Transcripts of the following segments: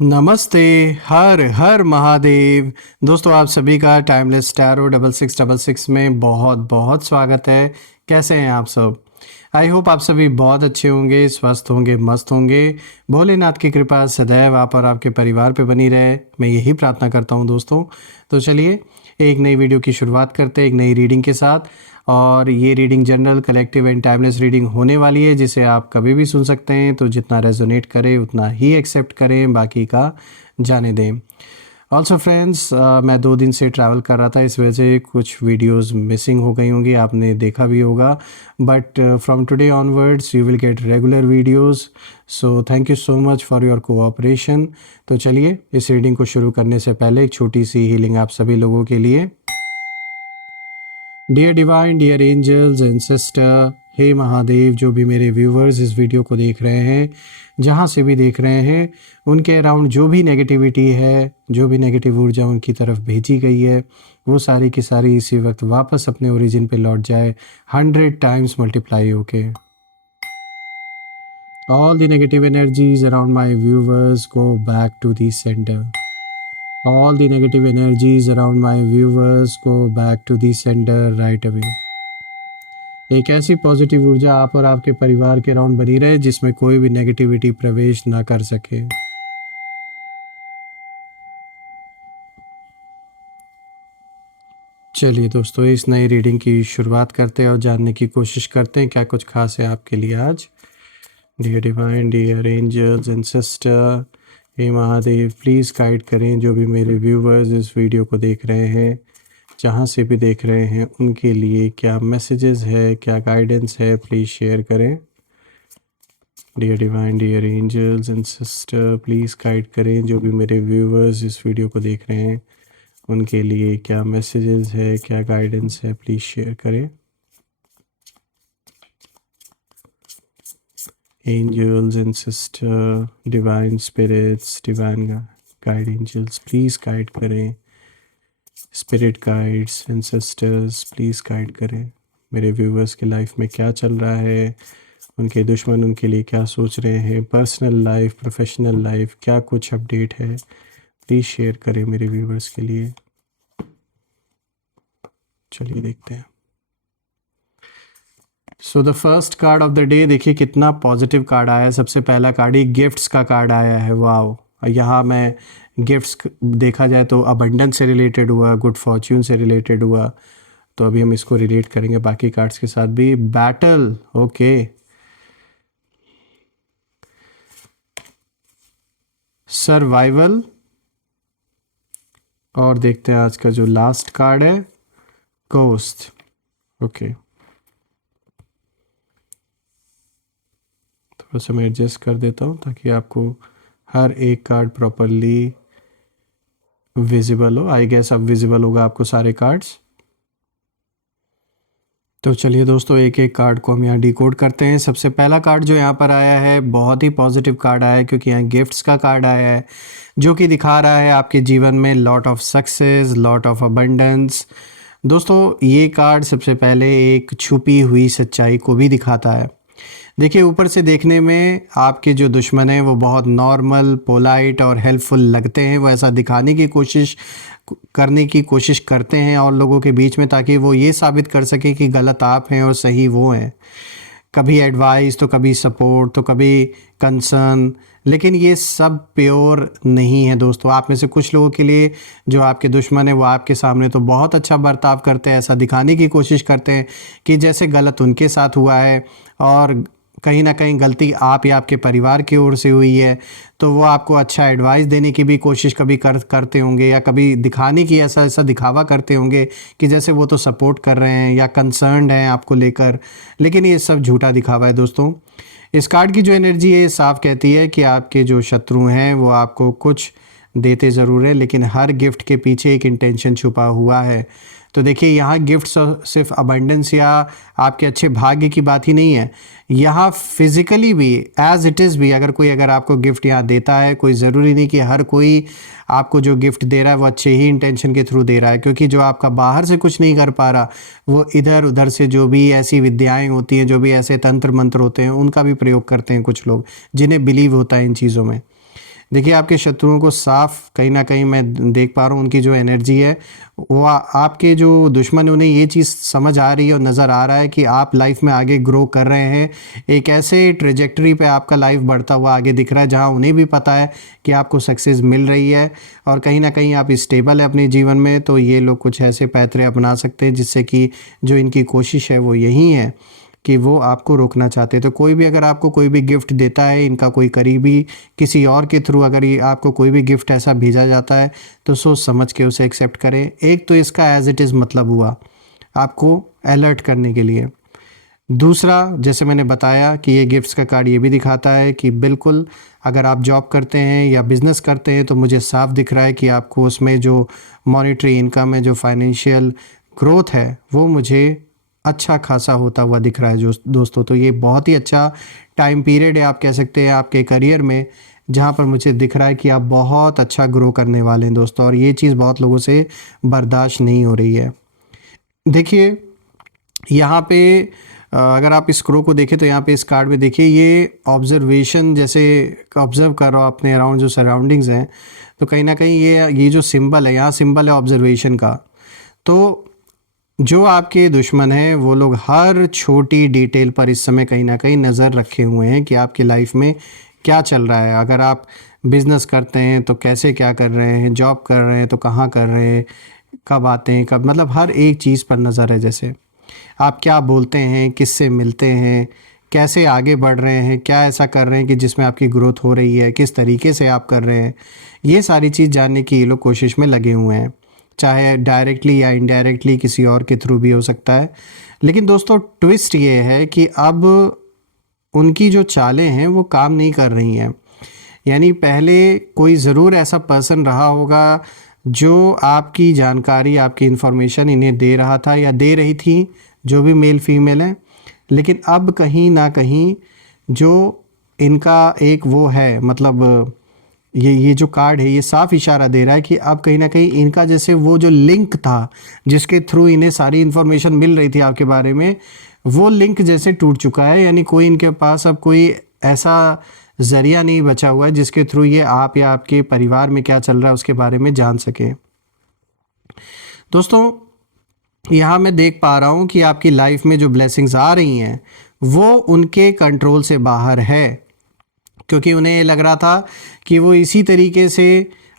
नमस्ते। हर हर महादेव। दोस्तों आप सभी का टाइमलेस टैरो 6666 में बहुत बहुत स्वागत है। कैसे हैं आप सब? आई होप आप सभी बहुत अच्छे होंगे, स्वस्थ होंगे, मस्त होंगे। भोलेनाथ की कृपा सदैव आप और आपके परिवार पे बनी रहे, मैं यही प्रार्थना करता हूं दोस्तों। तो चलिए एक नई वीडियो की शुरुआत करते हैं एक नई रीडिंग के साथ। और ये reading general, collective and timeless reading होने वाली है, जिसे आप कभी भी सुन सकते हैं। तो जितना रेजोनेट करे उतना ही एक्सेप्ट करें, बाकी का जाने दें। ऑल्सो फ्रेंड्स, मैं 2 दिन से ट्रैवल कर रहा था, इस वजह से कुछ वीडियोस मिसिंग हो गई होंगी, आपने देखा भी होगा। But from today onwards you will get regular videos. So thank you so much for your cooperation. तो चलिए इस रीडिंग को शुरू करने से पहले एक छोटी सी हीलिंग आप सभी लोगों के लिए। Dear divine, dear angels and sister, हे महादेव, जो भी मेरे व्यूवर्स इस वीडियो को देख रहे हैं, जहाँ से भी देख रहे हैं, उनके अराउंड जो भी नेगेटिविटी है, जो भी नेगेटिव ऊर्जा उनकी तरफ भेजी गई है, वो सारी की सारी इसी वक्त वापस अपने ओरिजिन पे लौट जाए, 100 टाइम्स मल्टीप्लाई होके। All the negative energies around my viewers go back to the centre. All the negative energies around my viewers go back to the sender right away. एक ऐसी पॉजिटिव ऊर्जा आप और आपके परिवार के अराउंड बनी रहे जिसमें कोई भी नेगेटिविटी प्रवेश ना कर सके। चलिए दोस्तों, इस नई रीडिंग की शुरुआत करते हैं और जानने की कोशिश करते हैं क्या कुछ खास है आपके लिए आज। Dear divine, dear angels and sister, हे महादेव, प्लीज़ गाइड करें जो भी मेरे व्यूवर्स इस वीडियो को देख रहे हैं, जहाँ से भी देख रहे हैं, उनके लिए क्या मैसेजेस है, क्या गाइडेंस है, प्लीज़ शेयर करें। Dear divine, dear angels and sister, please guide करें जो भी मेरे व्यूवर्स इस वीडियो को देख रहे हैं, उनके लिए क्या मैसेजेस है, क्या गाइडेंस है, प्लीज़ शेयर करें। Angels and sister, divine spirits, divine guide angels, please guide करें। Spirit guides and sisters, please guide करें मेरे व्यूवर्स की लाइफ में क्या चल रहा है, उनके दुश्मन उनके लिए क्या सोच रहे हैं, पर्सनल लाइफ, प्रोफेशनल लाइफ, क्या कुछ अपडेट है, प्लीज़ शेयर करें मेरे व्यूवर्स के लिए। चलिए देखते हैं। So the first card of the day, देखिए कितना पॉजिटिव कार्ड आया है। सबसे पहला कार्ड ही गिफ्ट्स का कार्ड आया है। वाओ! यहाँ मैं गिफ्ट्स देखा जाए तो अबंडेंस से रिलेटेड हुआ, गुड फॉर्च्यून से रिलेटेड हुआ, तो अभी हम इसको रिलेट करेंगे बाकी कार्ड्स के साथ भी। बैटल, ओके, सर्वाइवल, और देखते हैं आज का जो लास्ट कार्ड है, गोस्ट। ओके, थोड़ा सा मैं एडजस्ट कर देता हूँ ताकि आपको हर एक कार्ड प्रॉपरली विजिबल हो। आई गेस अब विजिबल होगा आपको सारे कार्ड्स। तो चलिए दोस्तों, एक एक कार्ड को हम यहाँ डिकोड करते हैं। सबसे पहला कार्ड जो यहाँ पर आया है, बहुत ही पॉजिटिव कार्ड आया है, क्योंकि यहाँ गिफ्ट्स का कार्ड आया है, जो कि दिखा रहा है आपके जीवन में lot of success, lot of abundance. दोस्तों ये कार्ड सबसे पहले एक छुपी हुई सच्चाई को भी दिखाता है। देखिए, ऊपर से देखने में आपके जो दुश्मन हैं वो बहुत नॉर्मल, पोलाइट और हेल्पफुल लगते हैं। वो ऐसा दिखाने की कोशिश करने की कोशिश करते हैं और लोगों के बीच में, ताकि वो ये साबित कर सके कि गलत आप हैं और सही वो हैं। कभी एडवाइस, तो कभी सपोर्ट, तो कभी कंसर्न, लेकिन ये सब प्योर नहीं है दोस्तों। आप में से कुछ लोगों के लिए जो आपके दुश्मन है वो आपके सामने तो बहुत अच्छा बर्ताव करते हैं, ऐसा दिखाने की कोशिश करते हैं कि जैसे गलत उनके साथ हुआ है और कहीं ना कहीं गलती आप या आपके परिवार की ओर से हुई है, तो वो आपको अच्छा एडवाइस देने की भी कोशिश कभी करते होंगे, या कभी दिखाने की ऐसा ऐसा दिखावा करते होंगे कि जैसे वो तो सपोर्ट कर रहे हैं या कंसर्न्ड हैं आपको लेकर। लेकिन ये सब झूठा दिखावा है दोस्तों। इस कार्ड की जो एनर्जी है साफ कहती है कि आपके जो शत्रु हैं वो आपको कुछ देते ज़रूर है, लेकिन हर गिफ्ट के पीछे एक इंटेंशन छुपा हुआ है। तो देखिए, यहाँ गिफ्ट सिर्फ अबंडेंस या आपके अच्छे भाग्य की बात ही नहीं है, यहाँ फिजिकली भी एज इट इज़ भी अगर आपको गिफ्ट यहाँ देता है, कोई ज़रूरी नहीं कि हर कोई आपको जो गिफ्ट दे रहा है वो अच्छे ही इंटेंशन के थ्रू दे रहा है, क्योंकि जो आपका बाहर से कुछ नहीं कर पा रहा, वो इधर उधर से जो भी ऐसी विद्याएं होती हैं, जो भी ऐसे तंत्र मंत्र होते हैं, उनका भी प्रयोग करते हैं कुछ लोग, जिन्हें बिलीव होता है इन चीज़ों में। देखिए आपके शत्रुओं को साफ कहीं ना कहीं मैं देख पा रहा हूँ, उनकी जो एनर्जी है वो आपके जो दुश्मन हैं, उन्हें ये चीज़ समझ आ रही है और नज़र आ रहा है कि आप लाइफ में आगे ग्रो कर रहे हैं। एक ऐसे ट्रेजेक्टरी पे आपका लाइफ बढ़ता हुआ आगे दिख रहा है जहाँ उन्हें भी पता है कि आपको सक्सेस मिल रही है और कहीं ना कहीं आप स्टेबल है अपने जीवन में। तो ये लोग कुछ ऐसे पैतरे अपना सकते हैं जिससे कि जो इनकी कोशिश है वो यही है कि वो आपको रोकना चाहते हैं। तो कोई भी अगर आपको कोई भी गिफ्ट देता है, इनका कोई करीबी किसी और के थ्रू अगर ये आपको कोई भी गिफ्ट ऐसा भेजा जाता है तो सोच समझ के उसे एक्सेप्ट करें। एक तो इसका एज इट इज़ मतलब हुआ आपको अलर्ट करने के लिए। दूसरा, जैसे मैंने बताया कि ये गिफ्ट्स का कार्ड ये भी दिखाता है कि बिल्कुल अगर आप जॉब करते हैं या बिज़नेस करते हैं तो मुझे साफ दिख रहा है कि आपको उसमें जो मॉनेटरी इनकम है, जो फाइनेंशियल ग्रोथ है, वो मुझे अच्छा खासा होता हुआ दिख रहा है जो दोस्तों। तो ये बहुत ही अच्छा टाइम पीरियड है, आप कह सकते हैं आपके करियर में, जहाँ पर मुझे दिख रहा है कि आप बहुत अच्छा ग्रो करने वाले हैं दोस्तों। और ये चीज़ बहुत लोगों से बर्दाश्त नहीं हो रही है। देखिए यहाँ पे अगर आप इस क्रो को देखें तो यहाँ पे इस कार्ड में देखिए ये ऑब्जर्वेशन, जैसे ऑब्जर्व कर रहा हूँ अपने अराउंड जो सराउंडिंग्स हैं, तो कहीं ना कहीं ये जो सिंबल है, यहाँ सिंबल है ऑब्जर्वेशन का। तो जो आपके दुश्मन हैं वो लोग हर छोटी डिटेल पर इस समय कहीं ना कहीं नज़र रखे हुए हैं कि आपकी लाइफ में क्या चल रहा है। अगर आप बिज़नेस करते हैं तो कैसे क्या कर रहे हैं, जॉब कर रहे हैं तो कहाँ कर रहे हैं, कब आते हैं, कब, मतलब हर एक चीज़ पर नज़र है। जैसे आप क्या बोलते हैं, किससे मिलते हैं, कैसे आगे बढ़ रहे हैं, क्या ऐसा कर रहे हैं कि जिसमें आपकी ग्रोथ हो रही है, किस तरीके से आप कर रहे हैं, ये सारी चीज़ जानने की ये लोग कोशिश में लगे हुए हैं। चाहे डायरेक्टली या इनडायरेक्टली किसी और के थ्रू भी हो सकता है। लेकिन दोस्तों ट्विस्ट ये है कि अब उनकी जो चालें हैं वो काम नहीं कर रही हैं। यानी पहले कोई ज़रूर ऐसा पर्सन रहा होगा जो आपकी जानकारी, आपकी इन्फॉर्मेशन इन्हें दे रहा था या दे रही थी, जो भी मेल फीमेल है। लेकिन अब कहीं ना कहीं जो इनका एक वो है, मतलब ये जो कार्ड है ये साफ इशारा दे रहा है कि अब कहीं ना कहीं इनका जैसे वो जो लिंक था जिसके थ्रू इन्हें सारी इन्फॉर्मेशन मिल रही थी आपके बारे में, वो लिंक जैसे टूट चुका है। यानी कोई इनके पास अब कोई ऐसा ज़रिया नहीं बचा हुआ है जिसके थ्रू ये आप या आपके परिवार में क्या चल रहा है उसके बारे में जान सके। दोस्तों यहाँ मैं देख पा रहा हूँ कि आपकी लाइफ में जो ब्लेसिंग्स आ रही हैं वो उनके कंट्रोल से बाहर है, क्योंकि उन्हें लग रहा था कि वो इसी तरीके से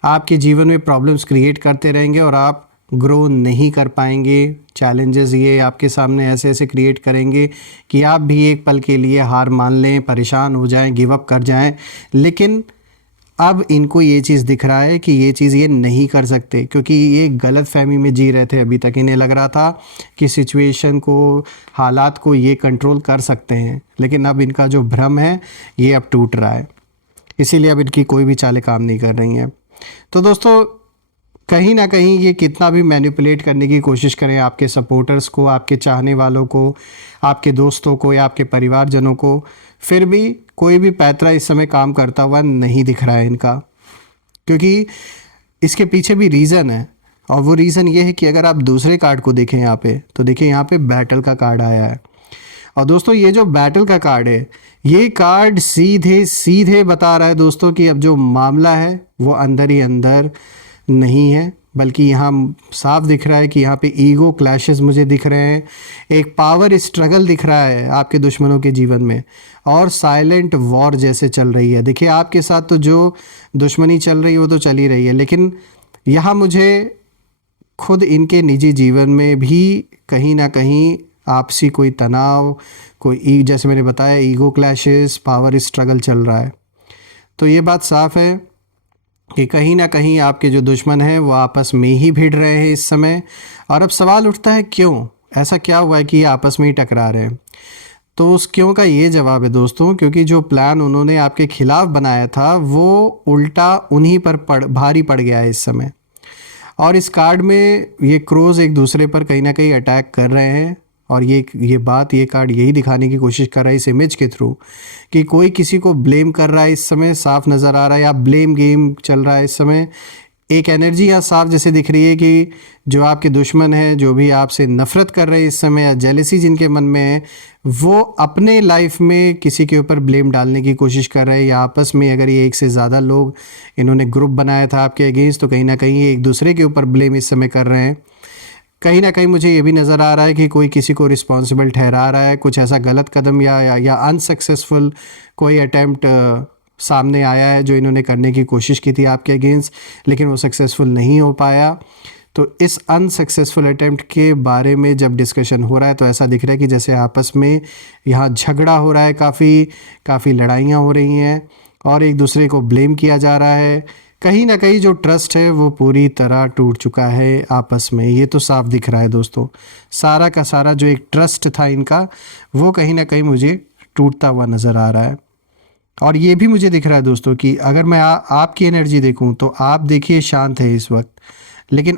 आपके जीवन में प्रॉब्लम्स क्रिएट करते रहेंगे और आप ग्रो नहीं कर पाएंगे। चैलेंजेस ये आपके सामने ऐसे ऐसे क्रिएट करेंगे कि आप भी एक पल के लिए हार मान लें, परेशान हो जाएं, गिव अप कर जाएं। लेकिन अब इनको ये चीज़ दिख रहा है कि ये चीज़ ये नहीं कर सकते, क्योंकि ये गलत फहमी में जी रहे थे अभी तक। इन्हें लग रहा था कि सिचुएशन को, हालात को ये कंट्रोल कर सकते हैं, लेकिन अब इनका जो भ्रम है ये अब टूट रहा है। इसीलिए अब इनकी कोई भी चालें काम नहीं कर रही हैं। तो दोस्तों कहीं ना कहीं ये कितना भी मैनिपुलेट करने की कोशिश करें आपके सपोर्टर्स को, आपके चाहने वालों को, आपके दोस्तों को या आपके परिवारजनों को, फिर भी कोई भी पैतरा इस समय काम करता हुआ नहीं दिख रहा है इनका। क्योंकि इसके पीछे भी रीज़न है, और वो रीज़न ये है कि अगर आप दूसरे कार्ड को देखें यहाँ पे, तो देखिए यहाँ पे बैटल का कार्ड आया है। और दोस्तों ये जो बैटल का कार्ड है, ये कार्ड सीधे सीधे बता रहा है दोस्तों कि अब जो मामला है वो अंदर ही अंदर नहीं है, बल्कि यहाँ साफ दिख रहा है कि यहाँ पे ईगो क्लैशेस मुझे दिख रहे हैं, एक पावर स्ट्रगल दिख रहा है आपके दुश्मनों के जीवन में, और साइलेंट वॉर जैसे चल रही है। देखिए आपके साथ तो जो दुश्मनी चल रही है वो तो चल ही रही है, लेकिन यहाँ मुझे खुद इनके निजी जीवन में भी कहीं ना कहीं आपसी कोई तनाव, कोई जैसे मैंने बताया ईगो क्लैशेस, पावर स्ट्रगल चल रहा है। तो ये बात साफ है कि कहीं ना कहीं आपके जो दुश्मन हैं वो आपस में ही भिड़ रहे हैं इस समय। और अब सवाल उठता है क्यों, ऐसा क्या हुआ है कि ये आपस में ही टकरा रहे हैं। तो उस क्यों का ये जवाब है दोस्तों, क्योंकि जो प्लान उन्होंने आपके खिलाफ बनाया था वो उल्टा उन्हीं पर भारी पड़ गया है इस समय। और इस कार्ड में ये क्रोज एक दूसरे पर कहीं ना कहीं अटैक कर रहे हैं, और ये कार्ड यही दिखाने की कोशिश कर रहा है इस इमेज के थ्रू कि कोई किसी को ब्लेम कर रहा है इस समय, साफ नज़र आ रहा है, या ब्लेम गेम चल रहा है इस समय। एक एनर्जी यहाँ साफ जैसे दिख रही है कि जो आपके दुश्मन है, जो भी आपसे नफरत कर रहे हैं इस समय, या जेलेसी जिनके मन में है, वो अपने लाइफ में किसी के ऊपर ब्लेम डालने की कोशिश कर रहे हैं, या आपस में अगर ये एक से ज़्यादा लोग इन्होंने ग्रुप बनाया था आपके अगेंस्ट, तो कहीं ना कहीं ये एक दूसरे के ऊपर ब्लेम इस समय कर रहे हैं। कहीं ना कहीं मुझे ये भी नज़र आ रहा है कि कोई किसी को रिस्पॉन्सिबल ठहरा रहा है, कुछ ऐसा गलत कदम या अनसक्सेसफुल कोई अटैम्प्ट सामने आया है जो इन्होंने करने की कोशिश की थी आपके अगेंस्ट, लेकिन वो सक्सेसफुल नहीं हो पाया। तो इस अनसक्सेसफुल अटैम्प्ट के बारे में जब डिस्कशन हो रहा है तो ऐसा दिख रहा है कि जैसे आपस में यहाँ झगड़ा हो रहा है, काफ़ी लड़ाइयाँ हो रही हैं और एक दूसरे को ब्लेम किया जा रहा है। कहीं ना कहीं जो ट्रस्ट है वो पूरी तरह टूट चुका है आपस में, ये तो साफ दिख रहा है दोस्तों। सारा का सारा जो एक ट्रस्ट था इनका, वो कहीं ना कहीं मुझे टूटता हुआ नज़र आ रहा है। और ये भी मुझे दिख रहा है दोस्तों कि अगर मैं आपकी एनर्जी देखूं तो आप देखिए शांत है इस वक्त, लेकिन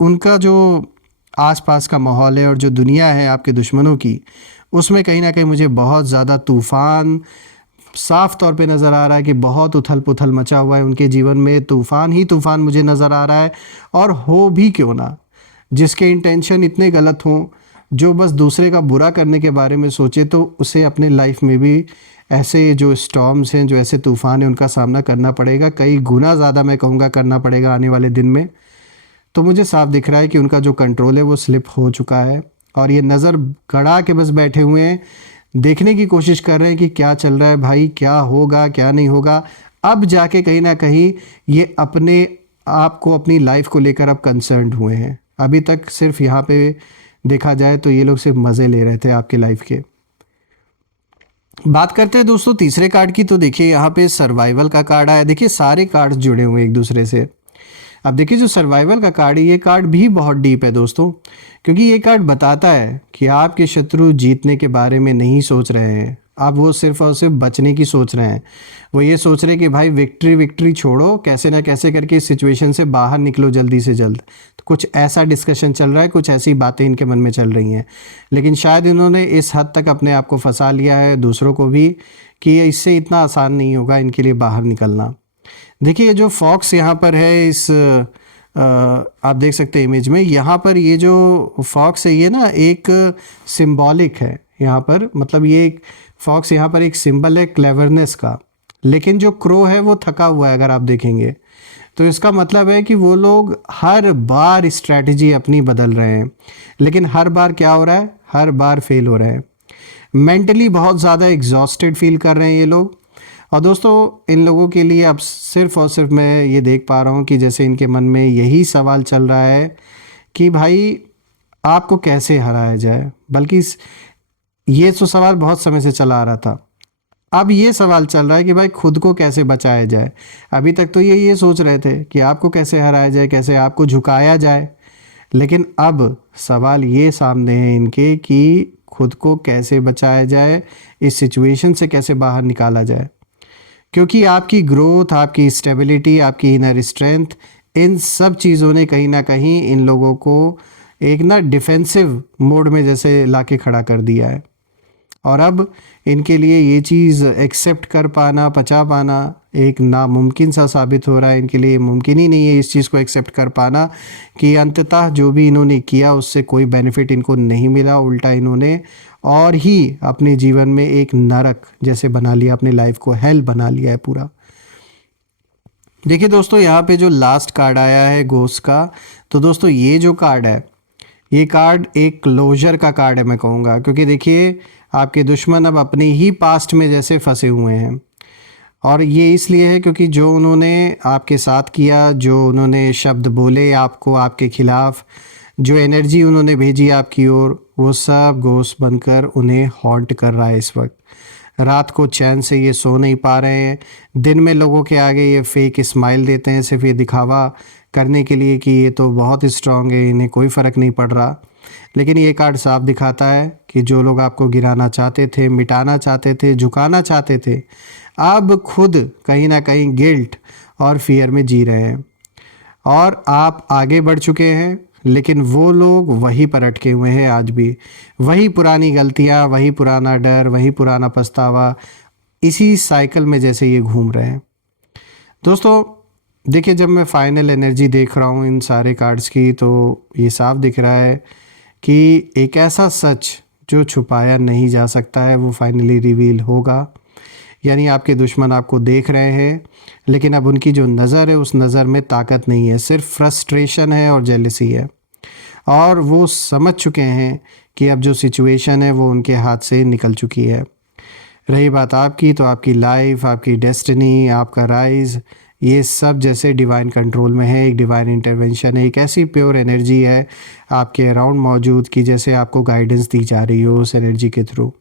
उनका जो आसपास का माहौल है और जो दुनिया है आपके दुश्मनों की, उसमें कहीं ना कहीं मुझे बहुत ज़्यादा तूफ़ान साफ तौर पे नज़र आ रहा है कि बहुत उथल पुथल मचा हुआ है उनके जीवन में। तूफ़ान ही तूफ़ान मुझे नज़र आ रहा है। और हो भी क्यों ना, जिसके इंटेंशन इतने गलत हों, जो बस दूसरे का बुरा करने के बारे में सोचे, तो उसे अपने लाइफ में भी ऐसे जो स्टॉर्म्स हैं, जो ऐसे तूफ़ान हैं, उनका सामना करना पड़ेगा, कई गुना ज़्यादा मैं कहूँगा करना पड़ेगा आने वाले दिन में। तो मुझे साफ दिख रहा है कि उनका जो कंट्रोल है वो स्लिप हो चुका है और ये नज़र गड़ा के बस बैठे हुए हैं, देखने की कोशिश कर रहे हैं कि क्या चल रहा है भाई, क्या होगा क्या नहीं होगा। अब जाके कहीं ना कहीं ये अपने आप को, अपनी लाइफ को लेकर अब कंसर्न्ड हुए हैं। अभी तक सिर्फ यहाँ पे देखा जाए तो ये लोग सिर्फ मज़े ले रहे थे आपके लाइफ के। बात करते हैं दोस्तों तीसरे कार्ड की, तो देखिए यहाँ पे सर्वाइवल का कार्ड आया। देखिए सारे कार्ड्स जुड़े हुए हैं एक दूसरे से। अब देखिए जो सर्वाइवल का कार्ड है, ये कार्ड भी बहुत डीप है दोस्तों, क्योंकि ये कार्ड बताता है कि आपके शत्रु जीतने के बारे में नहीं सोच रहे हैं, अब वो सिर्फ और सिर्फ बचने की सोच रहे हैं। वो ये सोच रहे हैं कि भाई विक्ट्री छोड़ो, कैसे ना कैसे करके इस सिचुएशन से बाहर निकलो जल्दी से जल्द। तो कुछ ऐसा डिस्कशन चल रहा है, कुछ ऐसी बातें इनके मन में चल रही हैं, लेकिन शायद इन्होंने इस हद तक अपने आप को फंसा लिया है, दूसरों को भी, कि इससे इतना आसान नहीं होगा इनके लिए बाहर निकलना। देखिए जो फॉक्स यहाँ पर है, आप देख सकते हैं इमेज में, यहाँ पर ये जो फॉक्स है ये ना एक सिंबॉलिक है यहाँ पर, मतलब ये एक फॉक्स यहाँ पर एक सिंबल है क्लेवरनेस का। लेकिन जो क्रो है वो थका हुआ है अगर आप देखेंगे, तो इसका मतलब है कि वो लोग हर बार स्ट्रैटेजी अपनी बदल रहे हैं, लेकिन हर बार क्या हो रहा है, हर बार फेल हो रहे हैं। मेंटली बहुत ज़्यादा एग्जॉस्टेड फील कर रहे हैं ये लोग। और दोस्तों इन लोगों के लिए अब सिर्फ और सिर्फ मैं ये देख पा रहा हूँ कि जैसे इनके मन में यही सवाल चल रहा है कि भाई आपको कैसे हराया जाए। बल्कि ये तो सवाल बहुत समय से चला आ रहा था, अब ये सवाल चल रहा है कि भाई खुद को कैसे बचाया जाए। अभी तक तो ये सोच रहे थे कि आपको कैसे हराया जाए, कैसे आपको झुकाया जाए, लेकिन अब सवाल ये सामने है इनके कि खुद को कैसे बचाया जाए, इस सिचुएशन से कैसे बाहर निकाला जाए। क्योंकि आपकी ग्रोथ, आपकी स्टेबिलिटी, आपकी इनर स्ट्रेंथ, इन सब चीज़ों ने कहीं ना कहीं इन लोगों को एक ना डिफेंसिव मोड में जैसे लाके खड़ा कर दिया है। और अब इनके लिए ये चीज़ एक्सेप्ट कर पाना, पचा पाना एक नामुमकिन सा साबित हो रहा है। इनके लिए मुमकिन ही नहीं है इस चीज़ को एक्सेप्ट कर पाना कि अंततः जो भी इन्होंने किया उससे कोई बेनिफिट इनको नहीं मिला, उल्टा इन्होंने और ही अपने जीवन में एक नरक जैसे बना लिया, अपने लाइफ को हेल बना लिया है पूरा। देखिए दोस्तों यहाँ पे जो लास्ट कार्ड आया है घोस्ट का, तो दोस्तों ये जो कार्ड है, ये कार्ड एक क्लोजर का कार्ड है मैं कहूँगा, क्योंकि देखिए आपके दुश्मन अब अपने ही पास्ट में जैसे फंसे हुए हैं। और ये इसलिए है क्योंकि जो उन्होंने आपके साथ किया, जो उन्होंने शब्द बोले आपको, आपके खिलाफ जो एनर्जी उन्होंने भेजी आपकी ओर, वो सब घोस्ट बनकर उन्हें हॉन्ट कर रहा है इस वक्त। रात को चैन से ये सो नहीं पा रहे हैं, दिन में लोगों के आगे ये फेक स्माइल देते हैं सिर्फ ये दिखावा करने के लिए कि ये तो बहुत स्ट्रांग है, इन्हें कोई फ़र्क नहीं पड़ रहा। लेकिन ये कार्ड साफ दिखाता है कि जो लोग आपको गिराना चाहते थे, मिटाना चाहते थे, झुकाना चाहते थे, अब खुद कहीं ना कहीं गिल्ट और फियर में जी रहे हैं। और आप आगे बढ़ चुके हैं, लेकिन वो लोग वहीं पर अटके हुए हैं आज भी। वही पुरानी गलतियां, वही पुराना डर, वही पुराना पछतावा, इसी साइकिल में जैसे ये घूम रहे हैं। दोस्तों देखिए, जब मैं फाइनल एनर्जी देख रहा हूँ इन सारे कार्ड्स की, तो ये साफ दिख रहा है कि एक ऐसा सच जो छुपाया नहीं जा सकता है वो फाइनली रिवील होगा। यानी आपके दुश्मन आपको देख रहे हैं, लेकिन अब उनकी जो नज़र है उस नज़र में ताकत नहीं है, सिर्फ फ्रस्ट्रेशन है और जेलसी है। और वो समझ चुके हैं कि अब जो सिचुएशन है वो उनके हाथ से निकल चुकी है। रही बात आपकी, तो आपकी लाइफ, आपकी डेस्टिनी, आपका राइज़, ये सब जैसे डिवाइन कंट्रोल में है। एक डिवाइन इंटरवेंशन है, एक ऐसी प्योर एनर्जी है आपके अराउंड मौजूद कि जैसे आपको गाइडेंस दी जा रही हो उस एनर्जी के थ्रू।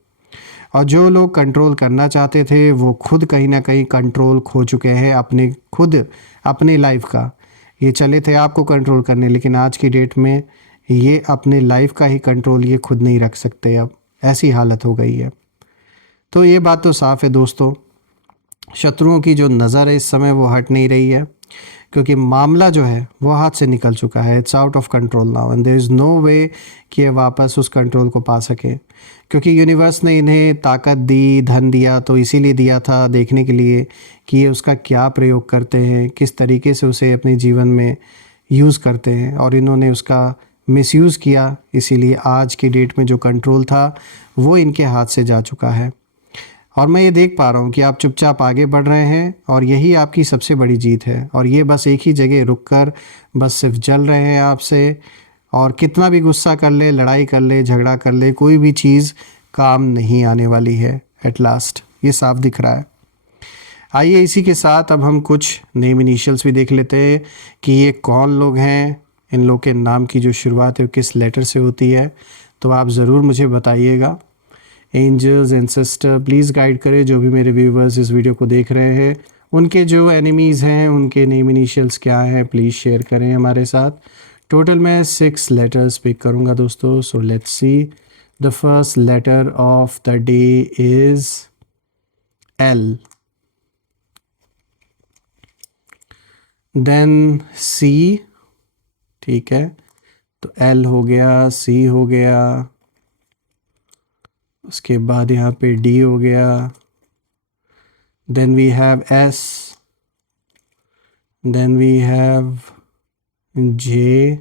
और जो लोग कंट्रोल करना चाहते थे वो खुद कहीं ना कहीं कंट्रोल खो चुके हैं अपनी लाइफ का। ये चले थे आपको कंट्रोल करने, लेकिन आज की डेट में ये अपने लाइफ का ही कंट्रोल ये खुद नहीं रख सकते। अब ऐसी हालत हो गई है। तो ये बात तो साफ़ है दोस्तों, शत्रुओं की जो नज़र है इस समय वो हट नहीं रही है, क्योंकि मामला जो है वो हाथ से निकल चुका है। It's out of control now and there is no way कि ये वापस उस कंट्रोल को पा सके। क्योंकि यूनिवर्स ने इन्हें ताकत दी, धन दिया, तो इसीलिए दिया था देखने के लिए कि ये उसका क्या प्रयोग करते हैं, किस तरीके से उसे अपने जीवन में यूज़ करते हैं। और इन्होंने उसका मिसयूज़ किया, इसीलिए आज की डेट में जो कंट्रोल था वो इनके हाथ से जा चुका है। और मैं ये देख पा रहा हूँ कि आप चुपचाप आगे बढ़ रहे हैं और यही आपकी सबसे बड़ी जीत है। और ये बस एक ही जगह रुक कर बस सिर्फ जल रहे हैं आपसे। और कितना भी गुस्सा कर ले, लड़ाई कर ले, झगड़ा कर ले, कोई भी चीज़ काम नहीं आने वाली है एट लास्ट, ये साफ दिख रहा है। आइए इसी के साथ अब हम कुछ नेम इनिशियल्स भी देख लेते हैं कि ये कौन लोग हैं। इन लोग के नाम की जो शुरुआत है वो किस लेटर से होती है, तो आप ज़रूर मुझे बताइएगा। एंजल्स, एंसेस्टर प्लीज़ गाइड करें जो भी मेरे व्यूवर्स इस वीडियो को देख रहे हैं, उनके जो एनिमीज़ हैं उनके नेम इनिशियल्स क्या हैं, प्लीज़ शेयर करें हमारे साथ। टोटल मैं 6 लेटर्स पिक करूँगा दोस्तों। So let's see, the first letter of the day is L, then C, ठीक है, तो एल हो गया, सी हो गया, उसके बाद यहाँ पे डी हो गया, then we have S, then we have J,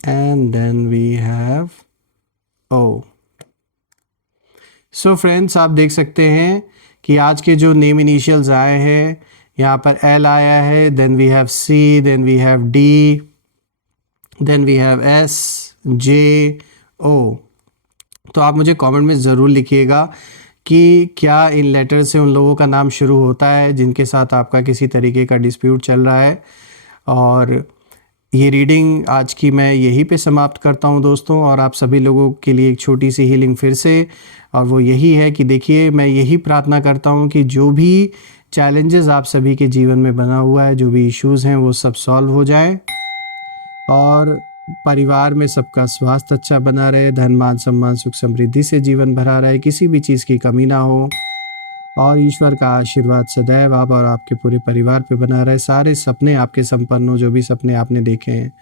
and then we have O. So friends, आप देख सकते हैं कि आज के जो नेम इनिशियल्स आए हैं, यहाँ पर एल आया है, then we have C, then we have D, then we have S, J, O. तो आप मुझे कमेंट में ज़रूर लिखिएगा कि क्या इन लेटर से उन लोगों का नाम शुरू होता है जिनके साथ आपका किसी तरीके का डिस्प्यूट चल रहा है। और ये रीडिंग आज की मैं यहीं पे समाप्त करता हूँ दोस्तों। और आप सभी लोगों के लिए एक छोटी सी हीलिंग फिर से, और वो यही है कि देखिए, मैं यही प्रार्थना करता हूँ कि जो भी चैलेंजेस आप सभी के जीवन में बना हुआ है, जो भी इश्यूज़ हैं, वो सब सॉल्व हो जाएं और परिवार में सबका स्वास्थ्य अच्छा बना रहे, धन मान सम्मान सुख समृद्धि से जीवन भरा रहे, किसी भी चीज़ की कमी ना हो, और ईश्वर का आशीर्वाद सदैव आप और आपके पूरे परिवार पे बना रहे, सारे सपने आपके संपन्न हो, जो भी सपने आपने देखे हैं।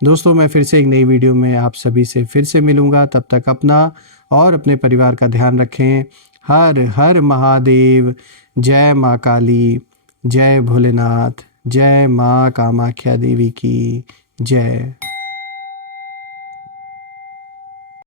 दोस्तों, मैं फिर से एक नई वीडियो में आप सभी से फिर से मिलूँगा। तब तक अपना और अपने परिवार का ध्यान रखें। हर हर महादेव। जय माँ काली, जय भोलेनाथ, जय माँ कामाख्या देवी की जय।